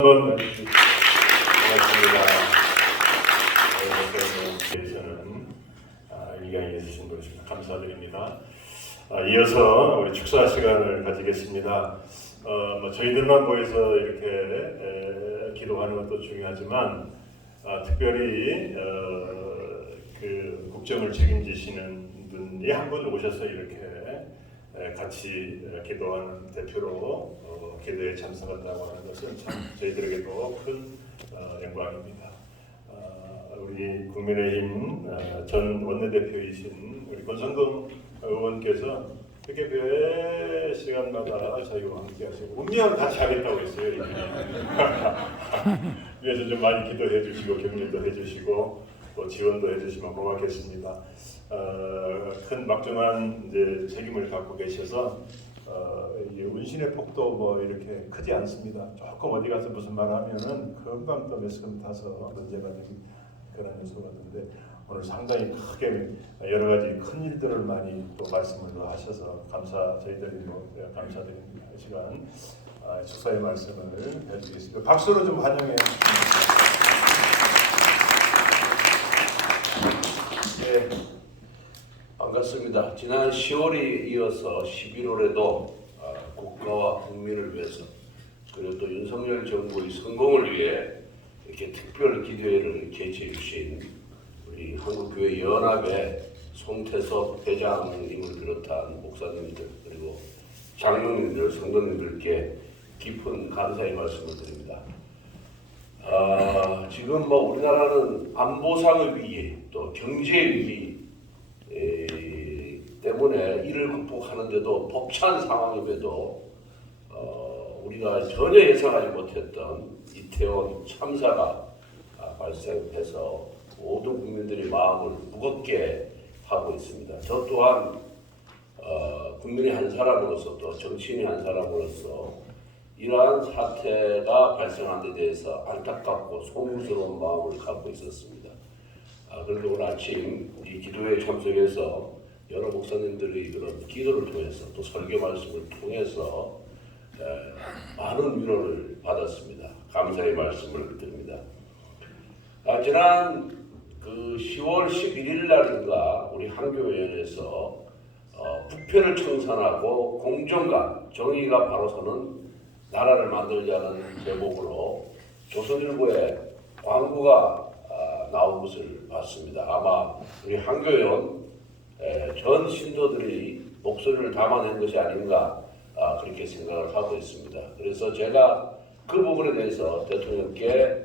한번 반갑습니다. 대해서는 일강해 주신 것을 감사드립니다. 이어서 우리 축사 시간을 가지겠습니다. 저희들만 모여서 이렇게 기도하는 것도 중요하지만 특별히 그 국정을 책임지시는 분이 한 분 오셔서 이렇게 같이 기도하는 대표로 기도에 참석한다고 하는 것은 참 저희들에게도 큰 영광입니다. 우리 국민의힘 전 원내대표이신 우리 권성동 의원께서 이렇게 매 시간마다 저희와 함께 하시고 운명 같이 하겠다고 했어요. 위에서 좀 많이 기도해 주시고 격려도 해주시고 또 지원도 해주시면 고맙겠습니다. 큰 막중한 이제 책임을 갖고 계셔서 운신의 폭도 뭐 이렇게 크지 않습니다. 조금 어디 가서 무슨 말 하면은 금방 또 매스컴 타서 문제가 되는 그런 요소가 있는데 오늘 상당히 크게 여러 가지 큰 일들을 많이 또 말씀을 하셔서 저희들이 감사드립니다. 이 시간 축사의 말씀을 해드리겠습니다. 박수로 좀 환영해 주십니다. 네, 반갑습니다. 지난 10월에 이어서 11월에도 국가와 국민을 위해서 그리고 또 윤석열 정부의 성공을 위해 이렇게 특별 기도회를 개최해 주신 우리 한국교회연합의 송태섭 회장님을 비롯한 목사님들 그리고 장로님들, 성도님들께 깊은 감사의 말씀을 드립니다. 지금 우리나라는 안보상의 위기, 또 경제 위기 때문에 이를 극복하는데도 벅찬 상황임에도 우리가 전혀 예상하지 못했던 이태원 참사가 발생해서 모든 국민들의 마음을 무겁게 하고 있습니다. 저 또한 국민의 한 사람으로서 또 정치인의 한 사람으로서 이러한 사태가 발생한 데 대해서 안타깝고 소문스러운 마음을 갖고 있었습니다. 그런데 오늘 아침 이 기도회에 참석해서 여러 목사님들의 그런 기도를 통해서 또 설교 말씀을 통해서 많은 위로를 받았습니다. 감사의 말씀을 드립니다. 지난 10월 11일 날인가 우리 한교회에서 부패를 청산하고 공정과 정의가 바로 서는 나라를 만들자는 제목으로 조선일보에 광고가 나온 것을 봤습니다. 아마 우리 한교회원 전 신도들이 목소리를 담아낸 것이 아닌가 그렇게 생각을 하고 있습니다. 그래서 제가 그 부분에 대해서 대통령께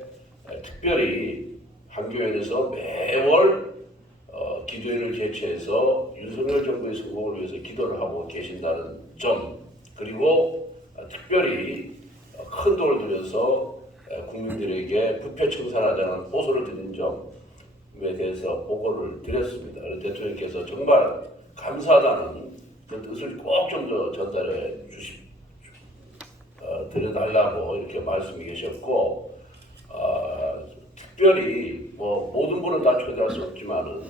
특별히 한교회에서 매월 기도회를 개최해서 윤석열 정부의 성공을 위해서 기도를 하고 계신다는 점 그리고 특별히 큰 돈을 들여서 국민들에게 부패 청산하자는 호소를 드린 점에 대해서 보고를 드렸습니다. 대통령께서 정말 감사하다는 그 뜻을 꼭 좀 더 전달해 드려달라고 이렇게 말씀이 계셨고 특별히 모든 분은 다 초대할 수 없지만은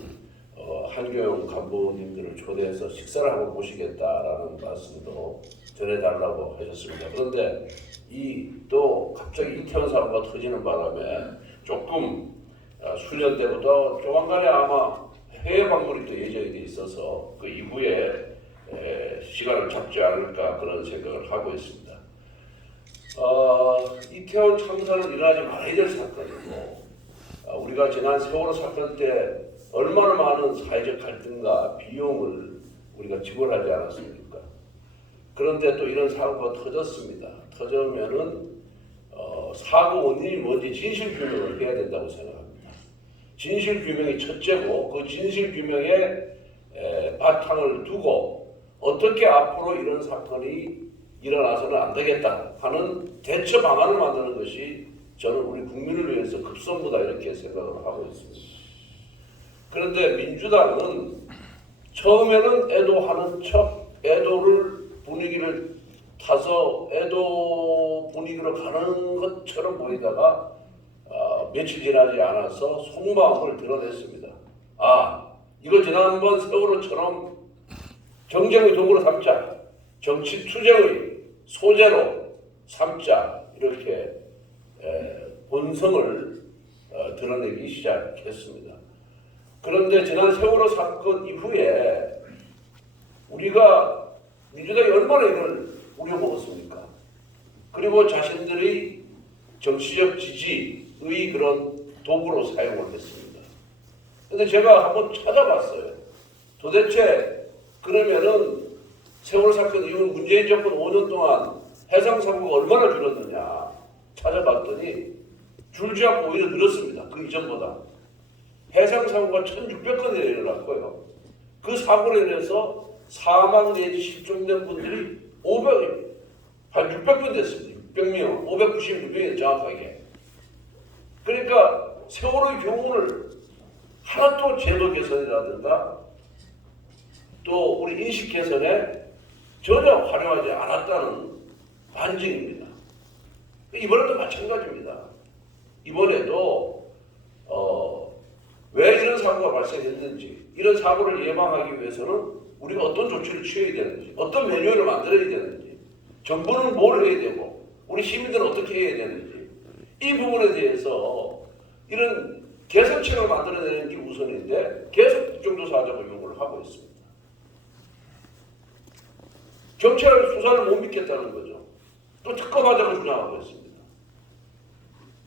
한교영 간부님들을 초대해서 식사를 하고 모시겠다라는 말씀도 전해달라고 하셨습니다. 그런데 또 갑자기 이태원 사고가 터지는 바람에 조금 수년 때부터 조만간에 아마 해외 방문이 또 예정이 돼 있어서 그 이후에 시간을 잡지 않을까 그런 생각을 하고 있습니다. 이태원 참사는 일어나지 말아야 될 사건이고 우리가 지난 세월호 사건 때 얼마나 많은 사회적 갈등과 비용을 우리가 지불하지 않았습니까? 그런데 또 이런 사고가 터졌습니다. 터지면은 사고 원인이 뭔지 진실 규명을 해야 된다고 생각합니다. 진실 규명이 첫째고 그 진실 규명에 바탕을 두고 어떻게 앞으로 이런 사건이 일어나서는 안 되겠다 하는 대처 방안을 만드는 것이 저는 우리 국민을 위해서 급선무다 이렇게 생각을 하고 있습니다. 그런데 민주당은 처음에는 애도하는 척 애도를 분위기를 타서 애도 분위기로 가는 것처럼 보이다가 며칠 지나지 않아서 속마음을 드러냈습니다. 이거 지난번 세월호처럼 정쟁의 도구로 삼자, 정치 투쟁의 소재로 삼자 이렇게 본성을 드러내기 시작했습니다. 그런데 지난 세월호 사건 이후에 우리가 민주당이 얼마나 이걸 우려먹었습니까? 그리고 자신들의 정치적 지지의 그런 도구로 사용을 했습니다. 근데 제가 한번 찾아봤어요. 도대체 그러면은 세월호 사건 이후 문재인 정권 5년 동안 해상사고가 얼마나 줄었느냐 찾아봤더니 줄지 않고 오히려 늘었습니다. 그 이전보다. 해상사고가 1600건이나 일어났고요. 그 사고로 인해서 사망 내지 실종된 분들이 한 600분 됐습니다. 600명, 596명이 정확하게. 그러니까 세월호의 교훈을 하나도 제도 개선이라든가 또 우리 인식 개선에 전혀 활용하지 않았다는 반증입니다. 이번에도 마찬가지입니다. 이번에도 왜 이런 사고가 발생했는지, 이런 사고를 예방하기 위해서는 우리가 어떤 조치를 취해야 되는지, 어떤 매뉴얼을 만들어야 되는지, 정부는 뭘 해야 되고 우리 시민들은 어떻게 해야 되는지, 이 부분에 대해서 이런 개선책을 만들어내는 게 우선인데 계속 국정조사하자고 요구를 하고 있습니다. 경찰 수사를 못 믿겠다는 거죠. 또 특검하자고 주장하고 있습니다.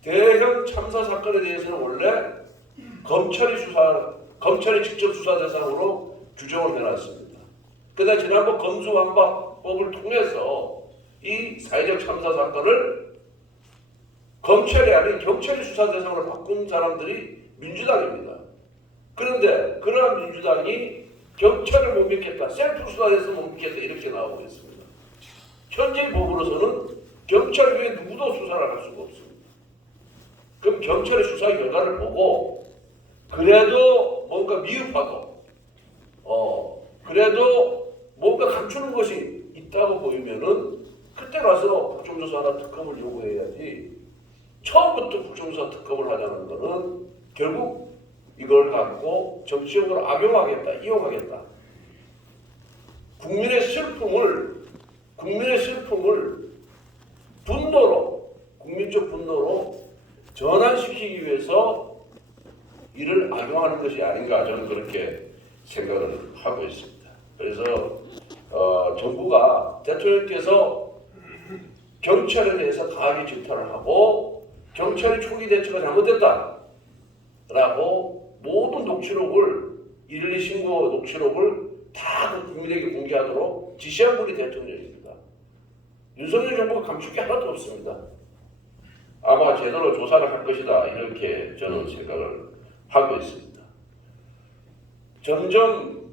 대형 참사 사건에 대해서는 원래 검찰이 직접 수사 대상으로 규정을 해놨습니다. 그러나 지난번 검수완박법을 통해서 이 사회적 참사 사건을 검찰이 아닌 경찰이 수사 대상으로 바꾼 사람들이 민주당입니다. 그런데 그러한 민주당이 경찰을 못 믿겠다, 셀프 수사에서 못 믿겠다 이렇게 나오고 있습니다. 현재 법으로서는 경찰 외에 누구도 수사를 할 수가 없습니다. 그럼 경찰의 수사 결과를 보고 그래도 뭔가 미흡하고 그래도 뭔가 감추는 것이 있다고 보이면은 그때 가서 국정조사나 특검을 요구해야지, 처음부터 국정조사 특검을 하자는 것은 결국 이걸 갖고 정치적으로 악용하겠다, 이용하겠다. 국민의 슬픔을 분노로, 국민적 분노로 전환시키기 위해서 이를 악용하는 것이 아닌가, 저는 그렇게 생각을 하고 있습니다. 그래서 정부가, 대통령께서 경찰에 대해서 강하게 질타를 하고 경찰의 초기 대처가 잘못됐다라고 모든 녹취록을, 112 신고 녹취록을 다 국민에게 공개하도록 지시한 분이 대통령입니다. 윤석열 정부가 감출 게 하나도 없습니다. 아마 제대로 조사를 할 것이다, 이렇게 저는 생각을 하고 있습니다. 점점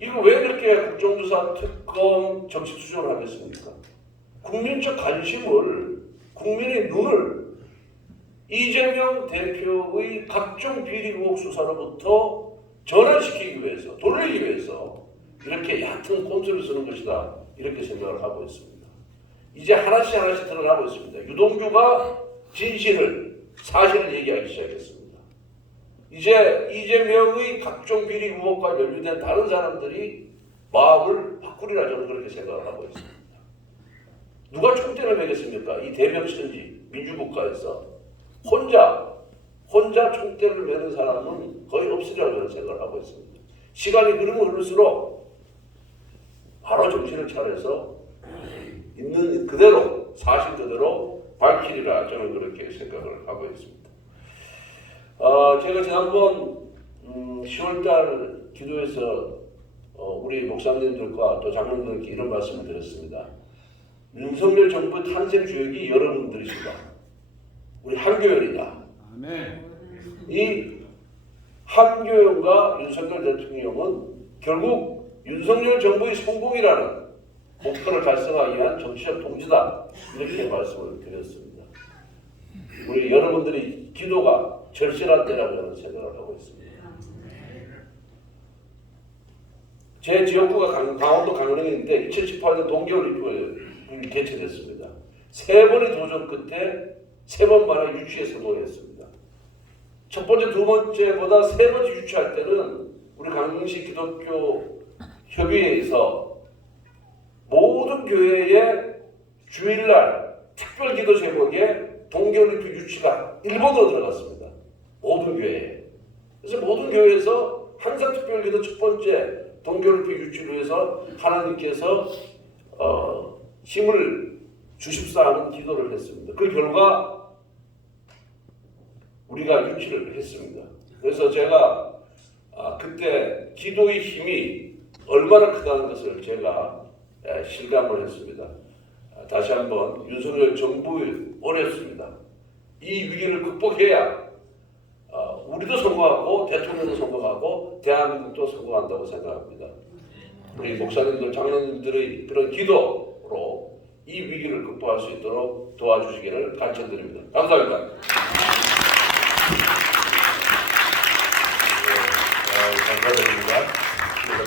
이거 왜 이렇게 국정조사, 특검, 정치수정을 하겠습니까? 국민적 관심을, 국민의 눈을 이재명 대표의 각종 비리 의혹 수사로부터 전환시키기 위해서, 돌리기 위해서 이렇게 얕은 꼼수를 쓰는 것이다, 이렇게 생각을 하고 있습니다. 이제 하나씩 드러나고 있습니다. 유동규가 사실을 얘기하기 시작했습니다. 이제 이재명의 각종 비리 의혹과 연루된 다른 사람들이 마음을 바꾸리라, 저는 그렇게 생각을 하고 있습니다. 누가 총대를 매겠습니까? 이 대명천지 민주국가에서 혼자 총대를 매는 사람은 거의 없으리라고 저는 생각을 하고 있습니다. 시간이 흐를수록 바로 정신을 차려서 있는 그대로, 사실 그대로 밝히리라, 저는 그렇게 생각을 하고 있습니다. 제가 지난번 10월달 기도에서 우리 목사님들과 또 장로님들께 이런 말씀을 드렸습니다. 윤석열 정부 탄생 주역이 여러분들이시다. 우리 한교연이다. 아멘. 이 한교연과 윤석열 대통령은 결국 윤석열 정부의 성공이라는 목표를 달성하기 위한 정치적 동지다, 이렇게 말씀을 드렸습니다. 우리 여러분들이 기도가 절실한 때라고 저는 생각을 하고 있습니다. 제 지역구가 강원도 강릉인데 2018년 동계올림픽이 개최됐습니다. 3번의 도전 끝에 3번 만에 유치에 성공했습니다. 첫 번째, 두 번째보다 3번째 유치할 때는 우리 강릉시 기독교 협의회에서 모든 교회의 주일날 특별 기도 제목에 동계올림픽 유치가 일본으로 들어갔습니다. 모든 교회에. 그래서 모든 교회에서 항상 특별기도 첫 번째 동계올림픽 유치를 위해서 하나님께서 힘을 주십사 하는 기도를 했습니다. 그 결과 우리가 유치를 했습니다. 그래서 제가 그때 기도의 힘이 얼마나 크다는 것을 제가 실감을 했습니다. 다시 한번 윤석열 정부에 어렵습니다. 이 위기를 극복해야 우리도 성공하고 대통령도 성공하고 대한민국도 성공한다고 생각합니다. 우리 목사님들, 장로님들의 그런 기도로 이 위기를 극복할 수 있도록 도와주시기를 간청드립니다. 감사합니다. 감사드립니다.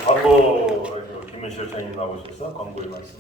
광고 김현실 장님 나오셔서 광고의 말씀.